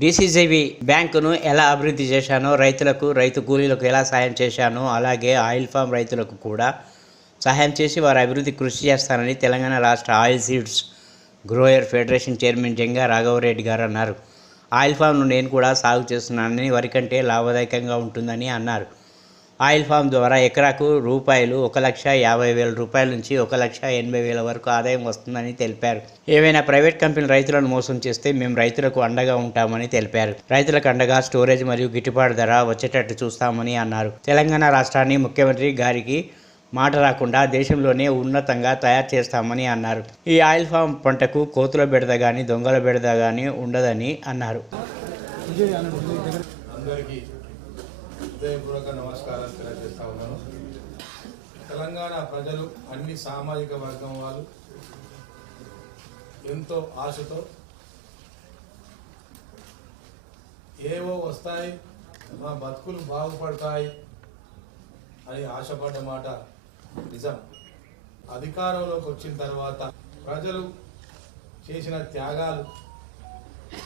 DCGB బ్యాంకును ఎలా అభివృద్ధి చేశానో రైతులకు రైతు కూలీలకు ఎలా సాయం చేశానో అలాగే ఆయిల్ ఫామ్ రైతులకు కూడా సహాయం చేసి వారి అభివృద్ధి కృషి చేస్తానని తెలంగాణ రాష్ట్ర oil seeds grower federation chairman Janga Raghava Reddy గారు అన్నారు. ఆయిల్ ఫామ్ను నేను కూడా సాగు చేస్తున్నానని వరికంటే లాభదాయకంగా ఉంటుందని అన్నారు. ఆయిల్ ఫామ్ ద్వారా ఎకరాకు రూపాయలు ఒక లక్ష యాభై వేల రూపాయల నుంచి ఒక లక్ష ఎనభై వేల వరకు ఆదాయం వస్తుందని తెలిపారు. ఏవైనా ప్రైవేట్ కంపెనీలు రైతులను మోసం చేస్తే మేము రైతులకు అండగా ఉంటామని తెలిపారు. రైతులకు అండగా స్టోరేజ్ మరియు గిట్టుబాటు ధర వచ్చేటట్టు చూస్తామని అన్నారు. తెలంగాణ రాష్ట్రాన్ని ముఖ్యమంత్రి గారికి మాట రాకుండా దేశంలోనే ఉన్నతంగా తయారు చేస్తామని అన్నారు. ఈ ఆయిల్ ఫామ్ పంటకు కోతుల బెడద కానీ దొంగల బెడద కానీ ఉండదని అన్నారు. అందరికీ హృదయపూర్వక నమస్కారాలు తెలియజేస్తా ఉన్నాను. తెలంగాణ ప్రజలు అన్ని సామాజిక వర్గం వాళ్ళు ఎంతో ఆశతో ఏవో వస్తాయి మా బతుకులు బాగుపడతాయి అని ఆశపడ్డ మాట నిజం. అధికారంలోకి వచ్చిన తర్వాత ప్రజలు చేసిన త్యాగాలు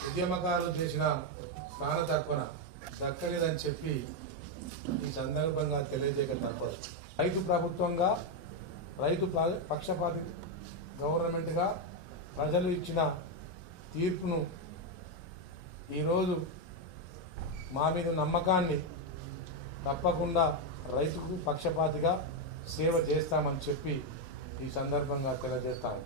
ఉద్యమకారులు చేసిన ప్రాణతర్పణ దక్కలేదని చెప్పి ఈ సందర్భంగా తెలియజేయక తప్పదు రైతు ప్రభుత్వంగా రైతు పక్షపాతి గవర్నమెంట్గా ప్రజలు ఇచ్చిన తీర్పును ఈరోజు మా మీద నమ్మకాన్ని తప్పకుండా రైతుకు పక్షపాతిగా సేవ చేస్తామని చెప్పి ఈ సందర్భంగా తెలియజేస్తాను